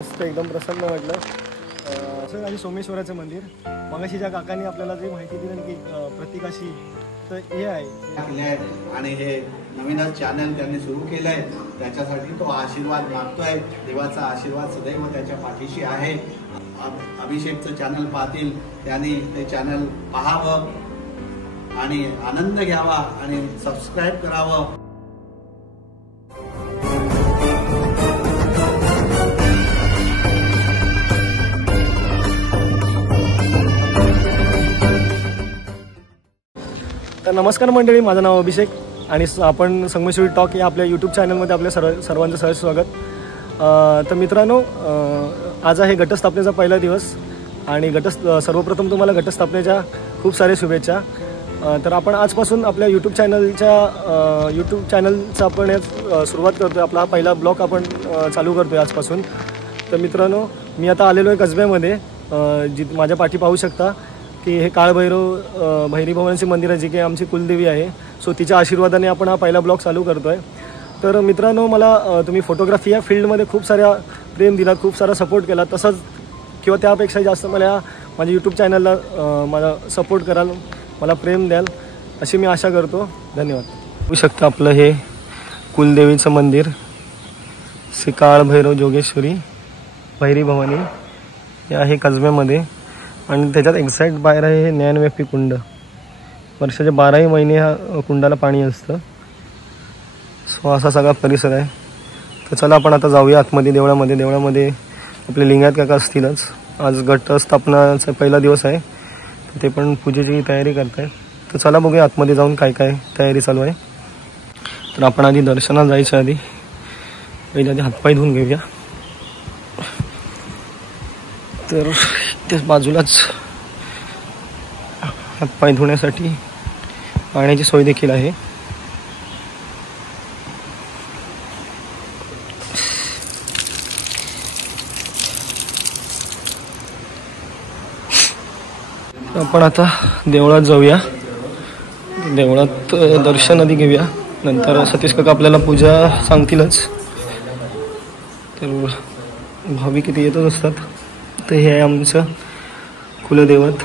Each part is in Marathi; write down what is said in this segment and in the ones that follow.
मस्त एकदम प्रसन्न वाटलं। असं आहे सोमेश्वराचं मंदिर। मगाशी ज्या काकांनी आपल्याला जी माहिती दिली की प्रतीकाशी, तर हे आहे आणि हे नवीनच चॅनल त्यांनी सुरू केलंय, त्याच्यासाठी तो आशीर्वाद मागतोय। देवाचा आशीर्वाद सदैव त्याच्या पाठीशी आहे। अभिषेकचं चॅनल पाहतील त्यांनी ते चॅनल पाहावं आणि आनंद घ्यावा आणि सबस्क्राईब करावं। तर नमस्कार मंडळी, माझं नाव अभिषेक आणि आपण संगमेश्वरी टॉक या आपल्या यूट्यूब चॅनलमध्ये आपल्या सर्वांचं सहर्ष स्वागत। तर मित्रांनो, आज आहे घटस्थापनेचा पहिला दिवस आणि सर्वप्रथम तुम्हाला घटस्थापनेच्या खूप साऱ्या शुभेच्छा। तर आपण आजपासून आपल्या यूट्यूब चॅनलचा आपण सुरुवात करतोय। आपला हा पहिला ब्लॉग आपण चालू करतोय आजपासून। तर मित्रांनो, मी आता आलेलो आहे कसब्यामध्ये, जी माझ्या पाठी पाहू शकता की हे काळभैरव भैरी भवानीचे मंदिर आहे, जी की आमची कुलदेवी आहे। सो तिच्या आशीर्वादाने आपण हा पहिला ब्लॉग चालू करतोय। तर मित्रांनो, मला तुम्ही फोटोग्राफी या फील्डमध्ये खूप साऱ्या प्रेम दिला, खूप सारा सपोर्ट केला, तसंच किंवा त्यापेक्षा जास्त मला माझ्या यूट्यूब चॅनलला मला सपोर्ट कराल, मला प्रेम द्याल, अशी मी आशा करतो। धन्यवाद। बघू शकता आपलं हे कुलदेवीचं मंदिर, श्री काळभैरव जोगेश्वरी भैरी भवानी हे आहे कसब्यामध्ये आणि त्याच्यात एक्झॅक्ट बाहेर आहे हे ज्ञानव्यापी कुंड। वर्षाचे 12ही महिने ह्या कुंडाला पाणी असतं। सो असा सगळा परिसर आहे। तर चला आपण आता जाऊया आतमध्ये देवळामध्ये। देवळामध्ये आपले लिंगायत काका असतीलच। आज घटस्थापनाचा पहिला दिवस आहे, ते पण पूजेची तयारी करत आहेत। तर चला बघूया आतमध्ये जाऊन काय काय तयारी चालू आहे। तर आपण आधी दर्शनाला जायच्या आधी पहिल्या हातपाय धुवून घेऊया। तर त्याच बाजूलाच हातपाय धुण्यासाठी पाण्याची सोय देखील आहे। आपण आता देवळात जाऊया। देवळात दर्शन आधी घेऊया, नंतर सतीश काका आपल्याला पूजा सांगतीलच। तर भाविक इथे येतच असतात। तर हे आहे आमचं कुलदैवत।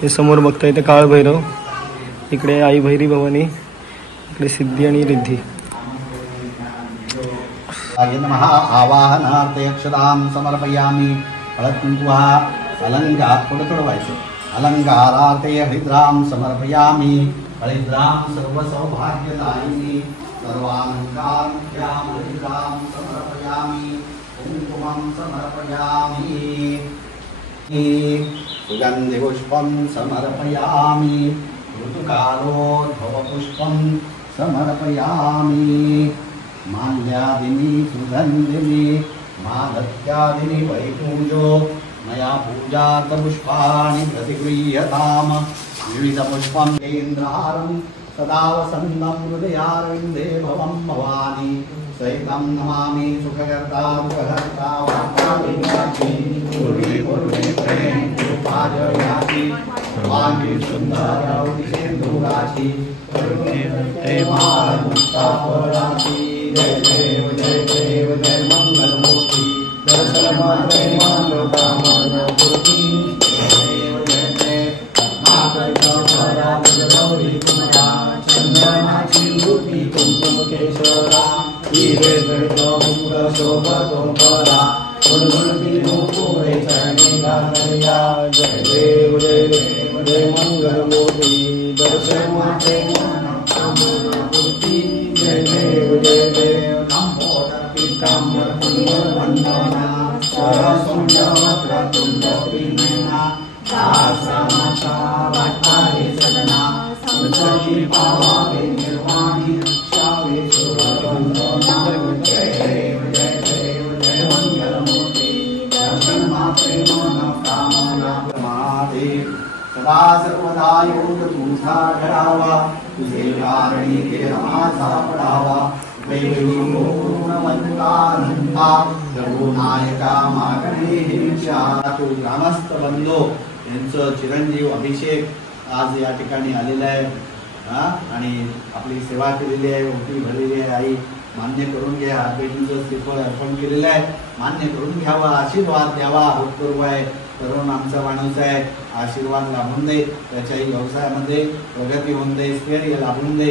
हे समोर बघता येते काळभैरव, इकडे आई भैरी भवानी, इकडे सिद्धी आणि रिद्धी। नमः आवाहनार्थे अक्षतां समर्पयामि। हळद कुंकवा अलंकार थोडं थोडं व्हायचं। अलंकारार्थे हरिद्रां समर्पयामि। हरिद्रां सर्व सौभाग्यदायिनी सर्वालंकारां हरिद्रां समर्पयामि। कुंकुमं समर्पयामि। सुगंधि पुष्पं समर्पयामि। ऋतुकालोद्भवपुष्पं समर्पयामि। माल्यादिनी सुगंधिनी मालत्यादिनी वैपूजो मया पूजात पुष्पाणि प्रतिगृह्यताम्। विविधपुष्पं केन्द्रहारं सदा वसन्तं हृदयारविन्दे भवं भवानी। सहितं नमामि सुखकर्ता प्रेम रूपाजयाति सर्वांगी सुंदर सिंधुराशि जय देव जय देव जय मंगलमूर्ति दर्शनमात्रे मनोकामनापूर्ति। जय जय गौरी कुमारा चंदनाची रूपी कुंकुम केशरा हिरे जडित मुख शोभतोपरा गुणगुणती नुपुरे चरणी घालया। जय देव जय देव जय मंगलमूर्ति दर्शनमात्रे मनोकामनापूर्ति। जय देव जय देव वंदना सरसुंड वक्रतुंड प्रीणना दासमाता वाटपारे सदना संतती पावावे निर्वाणी रक्षावे सुरवंदना। जय देव जय देव जय मंगलमूर्ति दर्शनमात्रे मनोकामना। महादेव सदा सर्वदा योग तुझा घडावा, तुझे कारणी केला माझा पडावा। पूर्णवंतानंता रघुनायका मागणे हिंसा। तो ग्रामस्थ बंधू यांचं चिरंजीव अभिषेक आज या ठिकाणी आलेला आहे आणि आपली सेवा केलेली आहे, ओटी भरलेली आहे। आई मान्य करून घ्या. भेटीचं श्रीफळ अर्पण केलेलं आहे, मान्य करून घ्यावा, आशीर्वाद द्यावा. होतकरू आहे, तरुण आमचा माणूस आहे, आशीर्वाद लाभून दे, त्याच्याही व्यवसायामध्ये प्रगती होऊन दे, स्थैर्य लाभून दे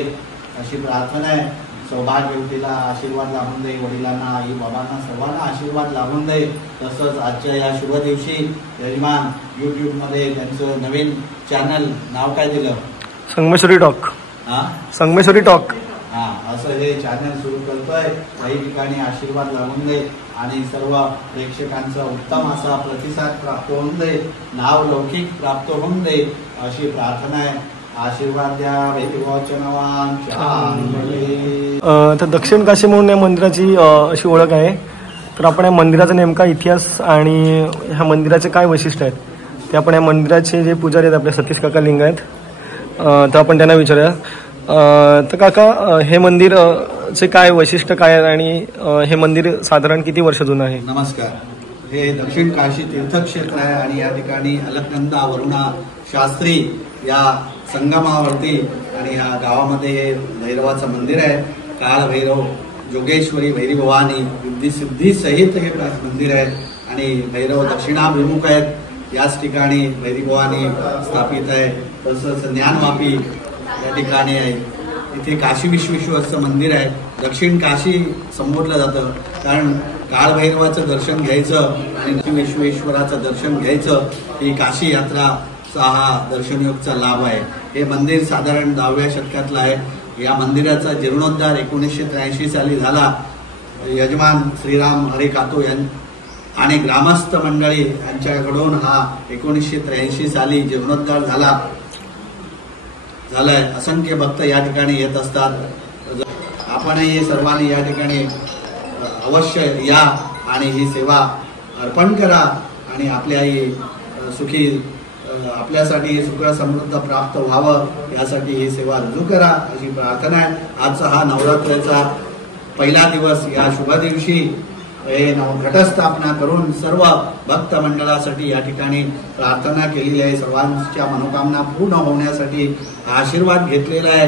अशी प्रार्थना आहे. सौभाग्यवतीला आशीर्वाद लाभून दे, वडिलांना, आई बाबांना सर्वांना आशीर्वाद लाभून दे. तसंच आजच्या या शुभ दिवशी यजमान यूट्यूबमध्ये त्यांचं नवीन चॅनल नाव काय दिलं? संगमेश्वरी टॉक. संगमेश्वरी टॉक असं हे चॅनल सुरू करतोय. काही ठिकाणी आशीर्वाद लाभून दे आणि सर्व प्रेक्षकांचा उत्तम असा प्रतिसाद प्राप्त होऊन दे, नाव लौकिक प्राप्त होऊन दे अशी प्रार्थना आहे. आशीर्वाद द्या वैभवचनवान. तर दक्षिण काशी म्हणून या मंदिराची अशी ओळख आहे. तर आपण या मंदिराचा नेमका इतिहास आणि ह्या मंदिराचे काय वैशिष्ट्य आहेत ते आपण या मंदिराचे जे पुजारी आहेत आपले सतीश काका लिंग आहेत, तर आपण त्यांना विचारूया. तर काका, हे मंदिर चे काय वैशिष्ट्य काय आहे आणि हे मंदिर साधारण किती वर्ष जुनं आहे? नमस्कार. हे दक्षिण काशी तीर्थक्षेत्र आहे आणि या ठिकाणी अलकनंदा वरुणा शास्त्री या संगमावरती आणि ह्या गावामध्ये हे भैरवाचं मंदिर आहे. काळ भैरव, जोगेश्वरी, भैरी भवानी, बुद्धी सिद्धी सहित हे मंदिर आहे आणि भैरव दक्षिणाभिमुख आहेत. याच ठिकाणी भैरी भवानी स्थापित आहे. तसंच ज्ञानवापी या ठिकाणी आहे. इथे काशी विश्वेश्वरचं मंदिर आहे. दक्षिण काशी संबोधलं जातं कारण काळभैरवाचं दर्शन घ्यायचं आणि विश्वेश्वराचं दर्शन घ्यायचं ही काशी यात्राचा हा दर्शनयोगचा लाभ आहे. हे मंदिर साधारण 10व्या शतकातलं आहे. या मंदिराचा जीर्णोद्धार 1983 साली झाला. यजमान श्रीराम हरे कातो आणि ग्रामस्थ मंडळी यांच्याकडून हा 1983 साली जीर्णोद्धार झालाय. असंख्य भक्त या ठिकाणी येत असतात. आपणही सर्वांनी या ठिकाणी अवश्य या आणि ही सेवा अर्पण करा आणि आपल्याही सुखी आपल्यासाठी सुख समृद्ध प्राप्त व्हावं यासाठी ही सेवा रुजू करा अशी प्रार्थना आहे. आजचा हा नवरात्रीचा पहिला दिवस. या शुभ दिवशी हे घटस्थापना करून सर्व भक्त मंडळासाठी या ठिकाणी प्रार्थना केलेली आहे. सर्वांच्या मनोकामना पूर्ण होण्यासाठी आशीर्वाद घेतलेला आहे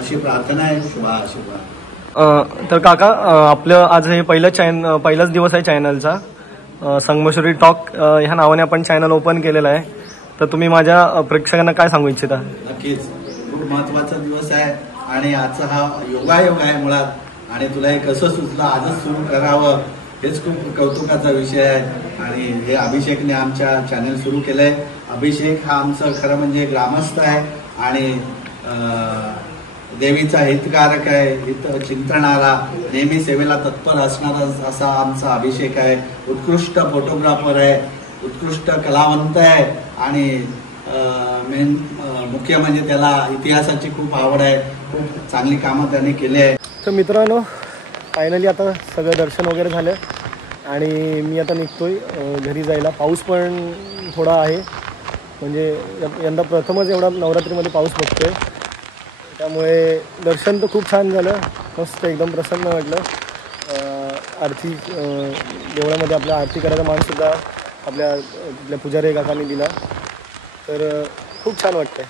अशी प्रार्थना आहे. शुभ आशीर्वाद. तर काका, आपलं आज हे पहिलाच दिवस आहे चॅनलचा. संगमेश्वरी टॉक ह्या नावाने आपण चॅनल ओपन केलेलं आहे. तर तुम्ही माझ्या प्रेक्षकांना काय सांगू इच्छिता? नक्कीच खूप महत्वाचा दिवस आहे आणि आजचा हा योगायोग आहे मुळात आणि तुला हे कसं सुचलं आजच सुरू करावं हेच खूप कौतुकाचा विषय आहे. आणि हे अभिषेकने आमच्या चॅनल सुरू केलंय. अभिषेक हा आमचं खरं म्हणजे ग्रामस्थ आहे आणि देवीचा हितकारक आहे, हित चिंतणारा, नेहमी सेवेला तत्पर असणारा असा आमचा अभिषेक आहे. उत्कृष्ट फोटोग्राफर आहे, उत्कृष्ट कलावंत आहे आणि मेन मुख्य म्हणजे त्याला इतिहासाची खूप आवड आहे. खूप चांगली कामं त्याने केली आहे. तर मित्रांनो, फायनली आता सगळं दर्शन वगैरे झालं आणि मी आता निघतोय घरी जायला. पाऊस पण थोडा आहे, म्हणजे यंदा प्रथमच एवढा नवरात्रीमध्ये पाऊस बघतोय. त्यामुळे दर्शन तर खूप छान झालं, मस्त एकदम प्रसन्न वाटलं. आरती देवळामध्ये आपल्या आरती करायचा मानसुद्धा आपल्या पुजारी काकांनी दिला. तर खूप छान वाटतंय.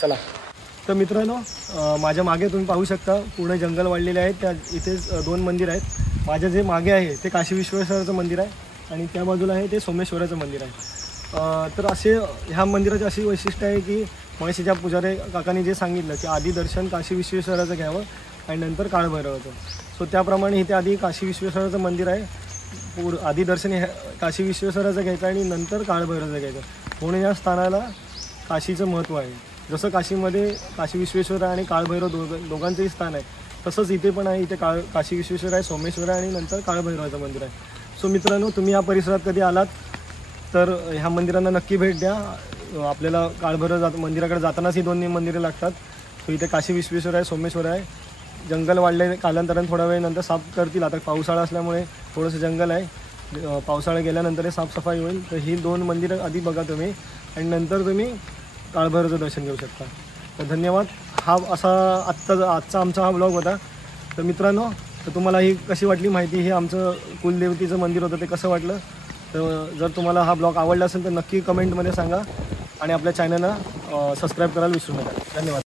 चला. तर मित्रांनो, माझ्या मागे तुम्ही पाहू शकता पूर्ण जंगल वाढलेले आहेत. त्या इथेच 2 मंदिर आहेत. माझ्या जे मागे आहे ते काशी विश्वेश्वराचं मंदिर आहे आणि त्या बाजूला आहे ते सोमेश्वराचं मंदिर आहे. तर ह्या मंदिराची अशी वैशिष्ट्य आहे की महेशीच्या पुजारी काकांनी जे सांगितलं की आधी दर्शन काशी विश्वेश्वराचं घ्यावं आणि नंतर काळभैरवाचं. सो त्याप्रमाणे इथे आधी काशी विश्वेश्वराचं मंदिर आहे. आधी दर्शन काशी विश्वेश्वराचं घ्यायचं आणि नंतर काळभैरवाचं घ्यायचं. म्हणून या स्थानाला काशीचं महत्त्व आहे. जसं काशीमध्ये काशी विश्वेश्वर आणि काळभैरव दोघांचंही स्थान आहे, तसंच इथे पण आहे. इथे काशी विश्वेश्वर आहे, सोमेश्वर आहे आणि नंतर काळभैरवाचं मंदिर आहे. सो मित्रांनो, तुम्ही या परिसरात कधी आलात तर ह्या मंदिरांना नक्की भेट द्या. आपल्याला काळभैरव मंदिराकडे जातानाच ही 2 मंदिरे लागतात. सो इथे काशी विश्वेश्वर आहे, सोमेश्वर आहे. जंगल वाढले, कालांतराने थोड्या वेळेनंतर साफ करतील. आता पावसाळा असल्यामुळे थोडंसं जंगल आहे. पावसाळा गेल्यानंतर हे साफसफाई होईल. तर ही 2 मंदिरं आधी बघा तुम्ही आणि नंतर तुम्ही काळभैरवाचं दर्शन घेऊ शकता. तर धन्यवाद. हा आजचा आमचा हा ब्लॉग होता. तर मित्रांनो, तर तुम्हाला ही कशी वाटली माहिती? हे आमचं कुलदेवतीचं मंदिर होतं, ते कसं वाटलं? तर जर तुम्हाला हा ब्लॉग आवडला असेल तर नक्की कमेंटमध्ये सांगा आणि आपल्या चॅनलला सबस्क्राईब करायला विसरू नका. धन्यवाद.